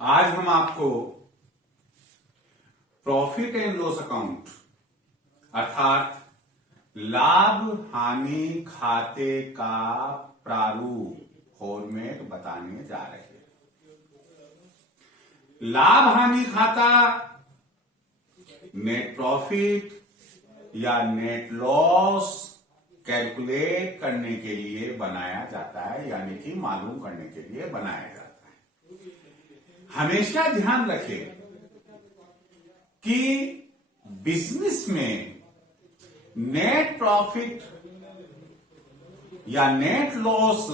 आज हम आपको प्रॉफिट एंड लॉस अकाउंट अर्थात लाभ हानि खाते का प्रारूप फॉर्मेट बताने जा रहे हैं। लाभ हानि खाता नेट प्रॉफिट या नेट लॉस कैलकुलेट करने के लिए बनाया जाता है, यानी कि मालूम करने के लिए बनाया जाता है। हमेशा ध्यान रखें कि बिजनेस में नेट प्रॉफिट या नेट लॉस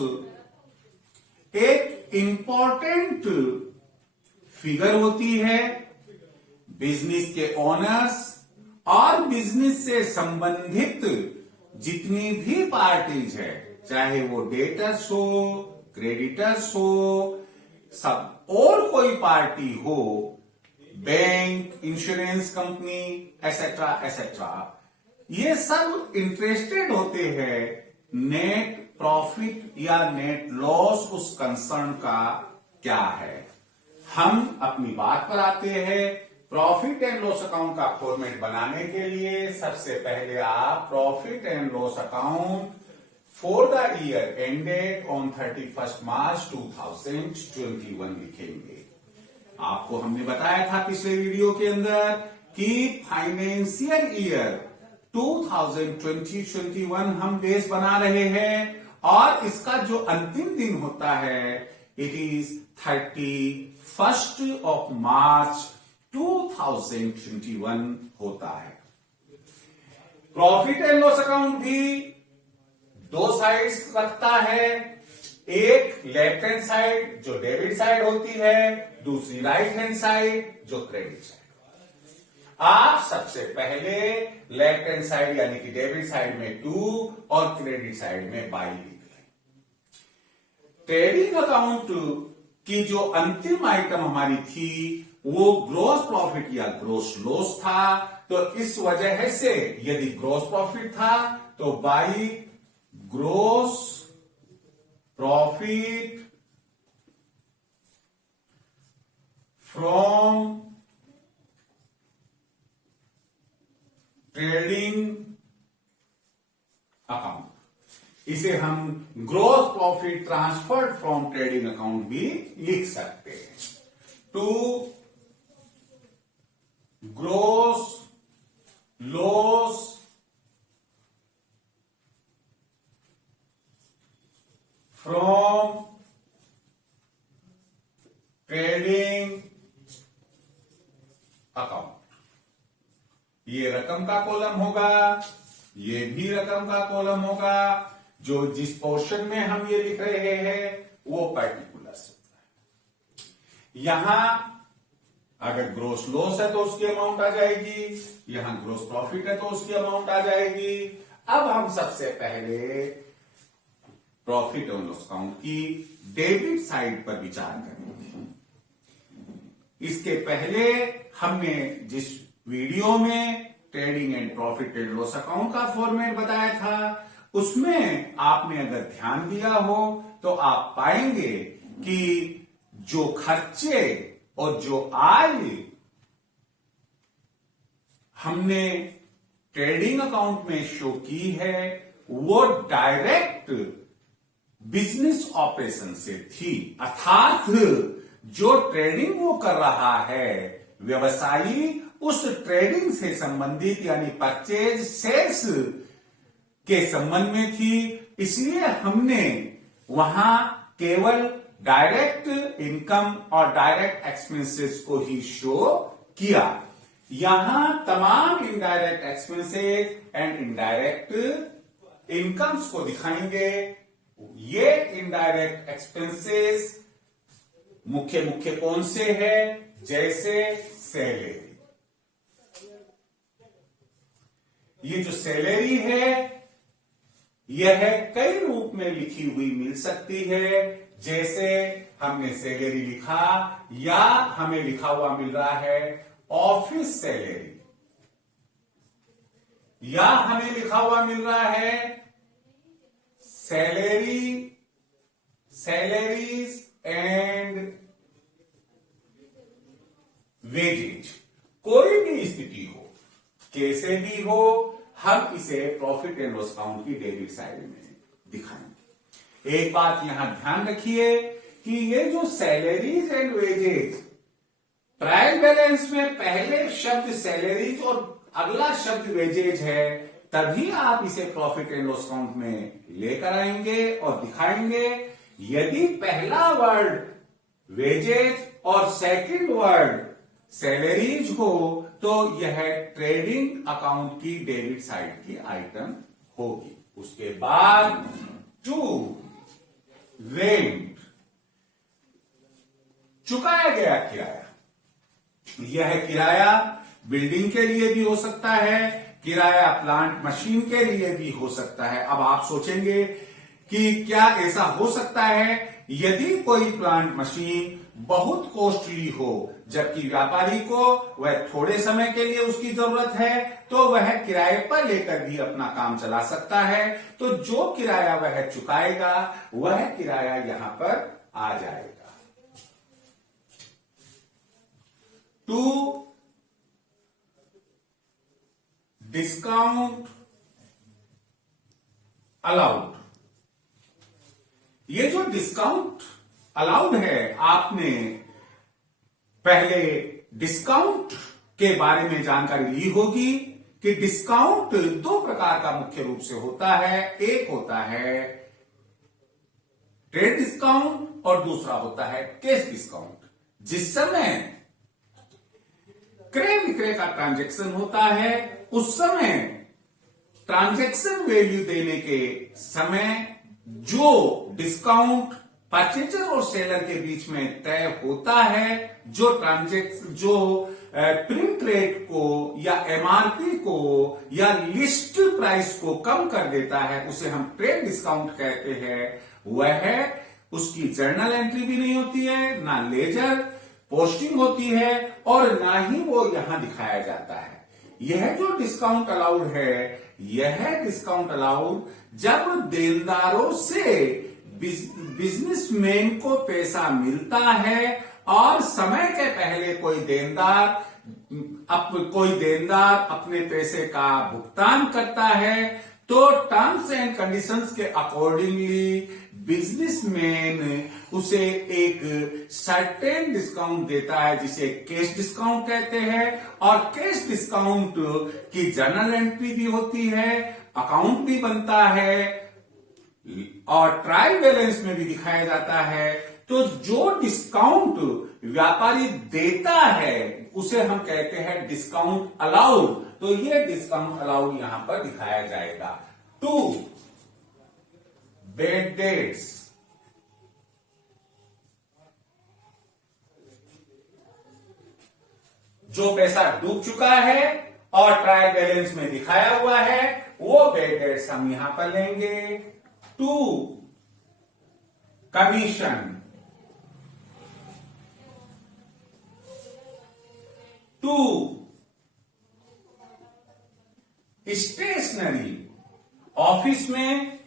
एक इंपॉर्टेंट फिगर होती है। बिजनेस के ओनर्स और बिजनेस से संबंधित जितनी भी पार्टीज है, चाहे वो डेटर्स हो, क्रेडिटर्स हो, सब और कोई पार्टी हो, bank, insurance company etcetera etcetera, ये सब इंटरेस्टेड होते हैं नेट प्रॉफिट या नेट लॉस उस कंसर्न का क्या है। हम अपनी बात पर आते हैं। प्रॉफिट एंड लॉस अकाउंट का फॉर्मेट बनाने के लिए सबसे पहले आप profit and loss account for the year ended on 31 मार्च 2021 लिखेंगे। आपको हमने बताया था पिछले वीडियो के अंदर कि फाइनेंशियल ईयर 2020-21 हम बेस बना रहे हैं और इसका जो अंतिम दिन होता है इट इज 31 मार्च 2021 होता है। प्रॉफिट एंड लॉस अकाउंट भी दो साइड्स रखता है, एक लेफ्ट हैंड साइड जो डेबिट साइड होती है, दूसरी राइट हैंड साइड जो क्रेडिट साइड। आप सबसे पहले लेफ्ट हैंड साइड यानी कि डेबिट साइड में 2 और क्रेडिट साइड में बाई लिख लें। ट्रेडिंग अकाउंट की जो अंतिम आइटम हमारी थी वो ग्रॉस प्रॉफिट या ग्रॉस लॉस था, तो इस वजह से यदि ग्रॉस प्रॉफिट था तो by gross profit from trading account, इसे हम gross profit transferred from trading account भी लिख सकते हैं। To gross loss from trading account, ये रकम का कॉलम होगा, ये भी रकम का कॉलम होगा। जो जिस पोर्शन में हम ये लिख रहे हैं वो पर्टिकुलर्स होता है। यहां अगर ग्रोस लॉस है तो उसकी अमाउंट आ जाएगी, यहां ग्रोस प्रॉफिट है तो उसकी अमाउंट आ जाएगी। अब हम सबसे पहले प्रॉफिट और लॉस अकाउंट की डेबिट साइड पर विचार करेंगे। इसके पहले हमने जिस वीडियो में trading and profit and loss account का फॉर्मेट बताया था उसमें आपने अगर ध्यान दिया हो तो आप पाएंगे कि जो खर्चे और जो आय हमने ट्रेडिंग अकाउंट में शो की है वो डायरेक्ट बिजनेस ऑपरेशन से थी, अर्थात जो ट्रेडिंग वो कर रहा है व्यवसायी उस ट्रेडिंग से संबंधित यानी परचेज सेल्स के संबंध में थी। इसलिए हमने वहां केवल डायरेक्ट इनकम और डायरेक्ट एक्सपेंसेस को ही शो किया। यहां तमाम indirect expenses and indirect incomes को दिखाएंगे। ये इनडायरेक्ट एक्सपेंसेस मुख्य मुख्य कौन से हैं, जैसे सैलरी। ये जो सैलरी है यह कई रूप में लिखी हुई मिल सकती है, जैसे हमने सैलरी लिखा या हमें लिखा हुआ मिल रहा है ऑफिस सैलरी, या हमें लिखा हुआ मिल रहा है सैलरीज एंड वेजेज, कोई भी स्थिति हो, कैसे भी हो, हम इसे प्रॉफिट एंड लॉस अकाउंट की डेबिट साइड में दिखाएंगे। एक बात यहां ध्यान रखिए कि ये जो salaries and wages, trial balance में पहले शब्द सैलरीज और अगला शब्द वेजेज है, तभी आप इसे प्रॉफिट एंड लॉस अकाउंट में लेकर आएंगे और दिखाएंगे। यदि पहला वर्ड वेजेज और सेकंड वर्ड सैलरीज हो तो यह ट्रेडिंग अकाउंट की डेबिट साइड की आइटम होगी। उसके बाद टू रेंट, चुकाया गया किराया। यह किराया बिल्डिंग के लिए भी हो सकता है, किराया प्लांट मशीन के लिए भी हो सकता है। अब आप सोचेंगे कि क्या ऐसा हो सकता है, यदि कोई प्लांट मशीन बहुत कॉस्टली हो जबकि व्यापारी को वह थोड़े समय के लिए उसकी जरूरत है, तो वह किराए पर लेकर भी अपना काम चला सकता है। तो जो किराया वह चुकाएगा वह किराया यहां पर आ जाएगा। टू डिस्काउंट अलाउड, ये जो डिस्काउंट अलाउड है, आपने पहले डिस्काउंट के बारे में जानकारी ली होगी कि डिस्काउंट दो प्रकार का मुख्य रूप से होता है। एक होता है ट्रेड डिस्काउंट और दूसरा होता है कैश डिस्काउंट। जिस समय क्रय विक्रय का ट्रांजैक्शन होता है, उस समय ट्रांजैक्शन वैल्यू देने के समय जो डिस्काउंट परचेजर और सेलर के बीच में तय होता है, जो ट्रांजैक्शन, जो प्रिंट रेट को या एमआरपी को या लिस्ट प्राइस को कम कर देता है, उसे हम ट्रेड डिस्काउंट कहते हैं। वह उसकी जर्नल एंट्री भी नहीं होती है, ना लेजर पोस्टिंग होती है और ना ही वो यहां दिखाया जाता है। यह जो डिस्काउंट अलाउड है, यह डिस्काउंट अलाउड जब देनदारों से बिजनेसमैन को पैसा मिलता है और समय के पहले कोई देनदार अपने पैसे का भुगतान करता है, तो टर्म्स एंड कंडीशंस के अकॉर्डिंगली बिजनेसमैन उसे एक सर्टेन डिस्काउंट देता है, जिसे कैश डिस्काउंट कहते हैं। और कैश डिस्काउंट की जर्नल एंट्री भी होती है, अकाउंट भी बनता है और ट्रायल बैलेंस में भी दिखाया जाता है। तो जो डिस्काउंट व्यापारी देता है उसे हम कहते हैं डिस्काउंट अलाउड। तो ये डिस्काउंट अलाउड यहां पर दिखाया जाएगा। टू बेड डेट्स, जो पैसा डूब चुका है और ट्रायल बैलेंस में दिखाया हुआ है, वो बेड डेट्स हम यहां पर लेंगे। To commission, to stationery, office में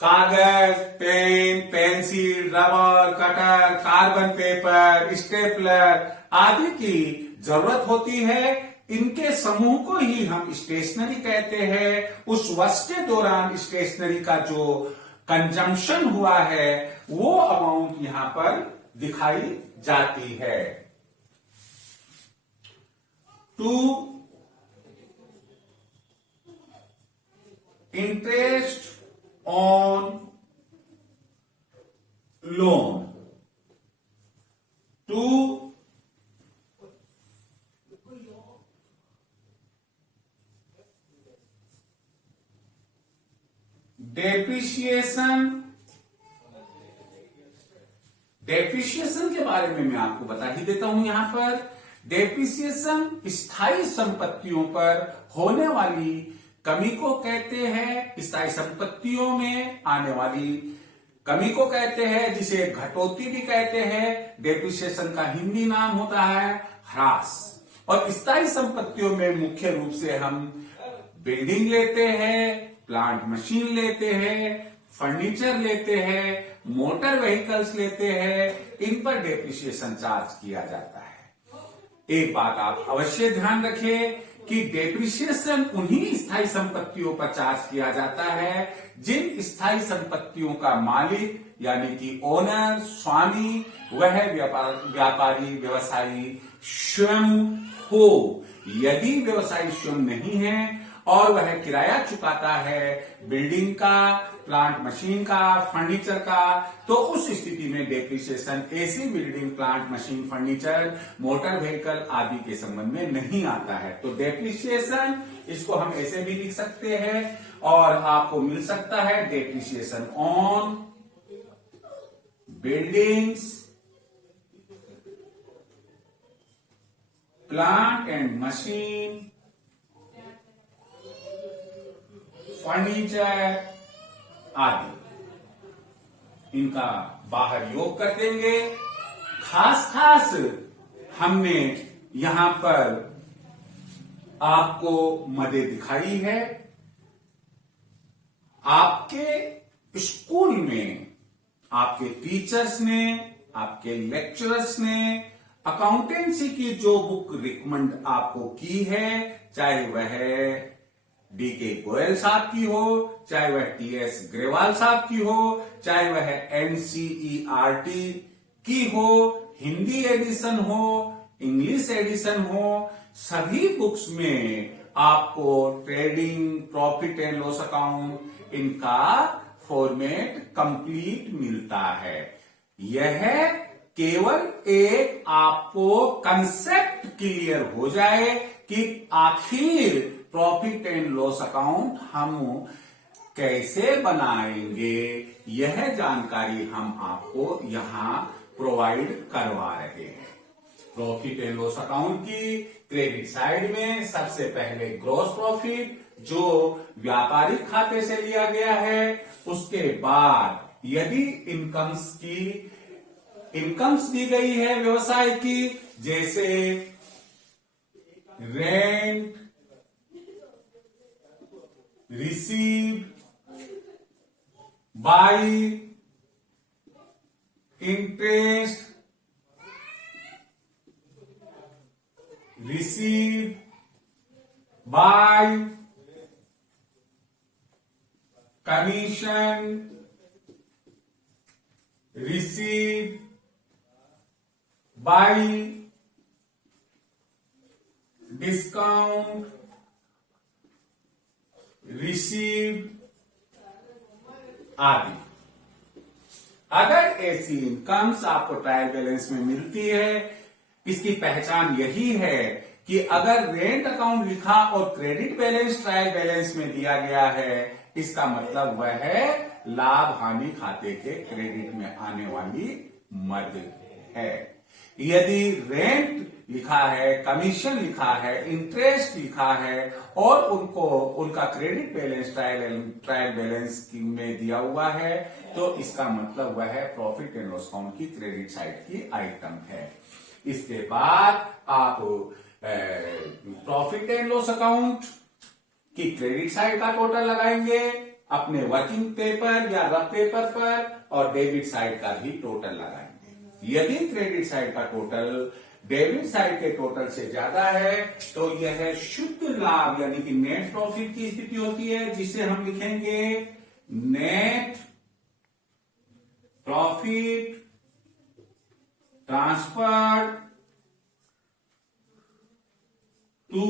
कागज, pen, pencil, rubber, cutter, carbon paper, stapler आदि की जरूरत होती है। इनके समूह को ही हम स्टेशनरी कहते हैं। उस वर्ष के दौरान स्टेशनरी का जो कंजम्पशन हुआ है वो अमाउंट यहां पर दिखाई जाती है। To interest on loan, to depreciation. Depreciation के बारे में मैं आपको बता ही देता हूं। यहां पर डेप्रिसिएशन स्थायी संपत्तियों पर होने वाली कमी को कहते हैं। स्थायी संपत्तियों में आने वाली कमी को कहते हैं, जिसे घटौती भी कहते हैं। डेप्रिसिएशन का हिंदी नाम होता है ह्रास। और स्थायी संपत्तियों में मुख्य रूप से हम बिल्डिंग लेते हैं, प्लांट मशीन लेते हैं, फर्नीचर लेते हैं, मोटर व्हीकल्स लेते हैं। इन पर डेप्रिसिएशन चार्ज किया जाता है। एक बात आप अवश्य ध्यान रखें कि डेप्रिसिएशन उन्हीं स्थायी संपत्तियों पर चार्ज किया जाता है जिन स्थायी संपत्तियों का मालिक यानी कि ओनर, स्वामी, वह व्यापारी, व्यवसायी स्वयं हो। यदि व्यवसायी स्वयं नहीं है और वह किराया चुकाता है बिल्डिंग का, प्लांट मशीन का, फर्नीचर का, तो उस स्थिति में डेप्रिसिएशन ऐसी building, plant machine, furniture, motor vehicle आदि के संबंध में नहीं आता है। तो डेप्रिसिएशन इसको हम ऐसे भी लिख सकते हैं और आपको मिल सकता है depreciation on buildings, plant and machine, furniture आदि। इनका बाहर योग कर देंगे। खास हमने यहां पर आपको मदे दिखाई है। आपके स्कूल में आपके टीचर्स ने, आपके लेक्चरर्स ने अकाउंटेंसी की जो बुक रिकमेंड आपको की है, चाहे वह डीके गोयल साहब की हो, चाहे वह टीएस ग्रेवाल साहब की हो, चाहे वह एनसीईआरटी की हो, हिंदी एडिशन हो, इंग्लिश एडिशन हो, सभी बुक्स में आपको trading, profit and loss account, इनका फॉर्मेट कंप्लीट मिलता है। यह केवल एक आपको कंसेप्ट क्लियर हो जाए कि आखिर प्रॉफिट एंड लॉस अकाउंट हम कैसे बनाएंगे, यह जानकारी हम आपको यहां प्रोवाइड करवा रहे हैं। प्रॉफिट एंड लॉस अकाउंट की क्रेडिट साइड में सबसे पहले ग्रॉस प्रॉफिट जो व्यापारिक खाते से लिया गया है, उसके बाद यदि इनकम्स दी गई है व्यवसाय की, जैसे rent receive by interest receive by commission receive by discount receive आदि। अगर ऐसी इनकम्स आपको ट्रायल बैलेंस में मिलती है, इसकी पहचान यही है कि अगर रेंट अकाउंट लिखा और क्रेडिट बैलेंस ट्रायल बैलेंस में दिया गया है, इसका मतलब वह है लाभ हानि खाते के क्रेडिट में आने वाली मद है। यदि रेंट लिखा है, कमीशन लिखा है, इंटरेस्ट लिखा है और उनका क्रेडिट बैलेंस ट्रायल बैलेंस में दिया हुआ है, तो इसका मतलब वह है प्रॉफिट एंड लॉस अकाउंट की क्रेडिट साइड की आइटम है। इसके बाद आप प्रॉफिट एंड लॉस अकाउंट की क्रेडिट साइड का टोटल लगाएंगे अपने वर्किंग पेपर या रफ पेपर पर, और डेबिट साइड का भी टोटल लगाएंगे। यदि क्रेडिट साइड का टोटल डेबिट साइड के टोटल से ज्यादा है, तो यह शुद्ध लाभ यानी कि नेट प्रॉफिट की स्थिति होती है, जिसे हम लिखेंगे net profit transfer to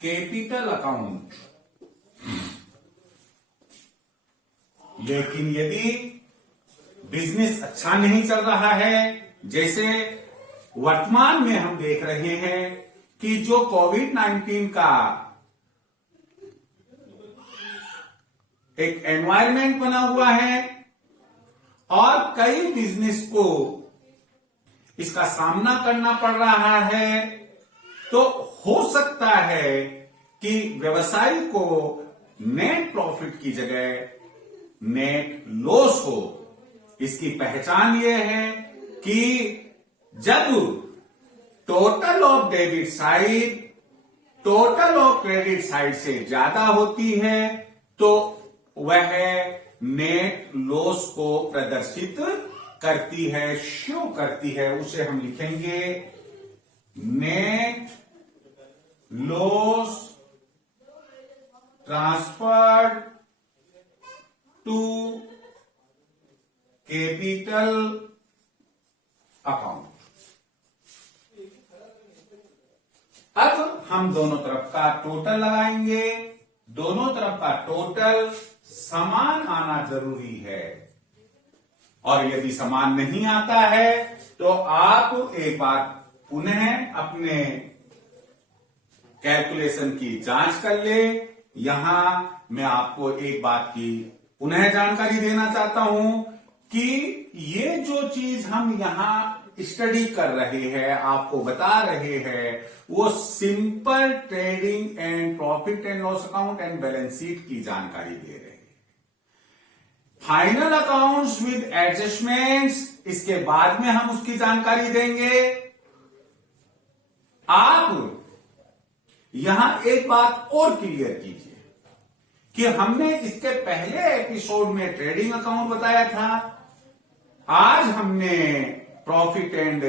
capital account. लेकिन यदि बिजनेस अच्छा नहीं चल रहा है, जैसे वर्तमान में हम देख रहे हैं कि जो कोविड-19 का एक एनवायरनमेंट बना हुआ है और कई बिजनेस को इसका सामना करना पड़ रहा है, तो हो सकता है कि व्यवसायी को नेट प्रॉफिट की जगह नेट लॉस हो। इसकी पहचान यह है कि जब total of debit side total of credit side से ज्यादा होती है, तो वह नेट लॉस को प्रदर्शित करती है, शो करती है, उसे हम लिखेंगे net loss transferred to capital account. अब हम दोनों तरफ का टोटल लगाएंगे। दोनों तरफ का टोटल समान आना जरूरी है, और यदि समान नहीं आता है तो आप एक बार पुनः अपने कैलकुलेशन की जांच कर ले। यहां मैं आपको एक बात की पुनः जानकारी देना चाहता हूं कि ये जो चीज हम यहां स्टडी कर रहे हैं, आपको बता रहे हैं, वो simple trading and profit and loss account and balance sheet की जानकारी दे रहे हैं। फाइनल अकाउंट्स विद एडजस्टमेंट्स, इसके बाद में हम उसकी जानकारी देंगे। आप यहां एक बात और क्लियर कीजिए कि हमने इसके पहले एपिसोड में ट्रेडिंग अकाउंट बताया था, आज हमने प्रॉफिट एंड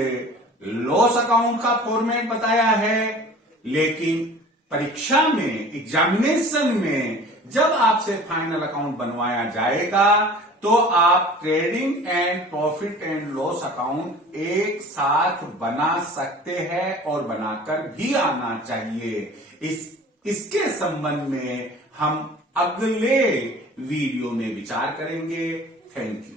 लॉस अकाउंट का फॉर्मेट बताया है। लेकिन परीक्षा में, एग्जामिनेशन में जब आपसे फाइनल अकाउंट बनवाया जाएगा तो आप trading and profit and loss account एक साथ बना सकते हैं और बनाकर भी आना चाहिए। इसके संबंध में हम अगले वीडियो में विचार करेंगे। Thank you.